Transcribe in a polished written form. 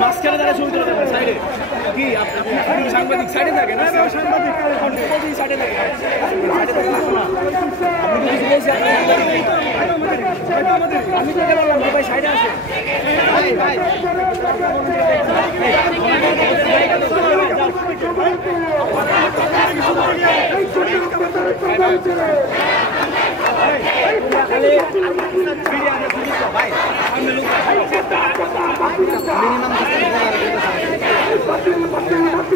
মাঝখানে দাঁড়িয়ে ছবি তুলে দেবেন সাইডে কি আপনি সাংবাদিক সাইডে থাকেন না সাংবাদিক সাইডে থাকেন সাইডে থাকেন না আপনি কিছু বলছেন আমি তো বললাম ভাই সাইডে আসেন ভাই ভাই মিনিমাম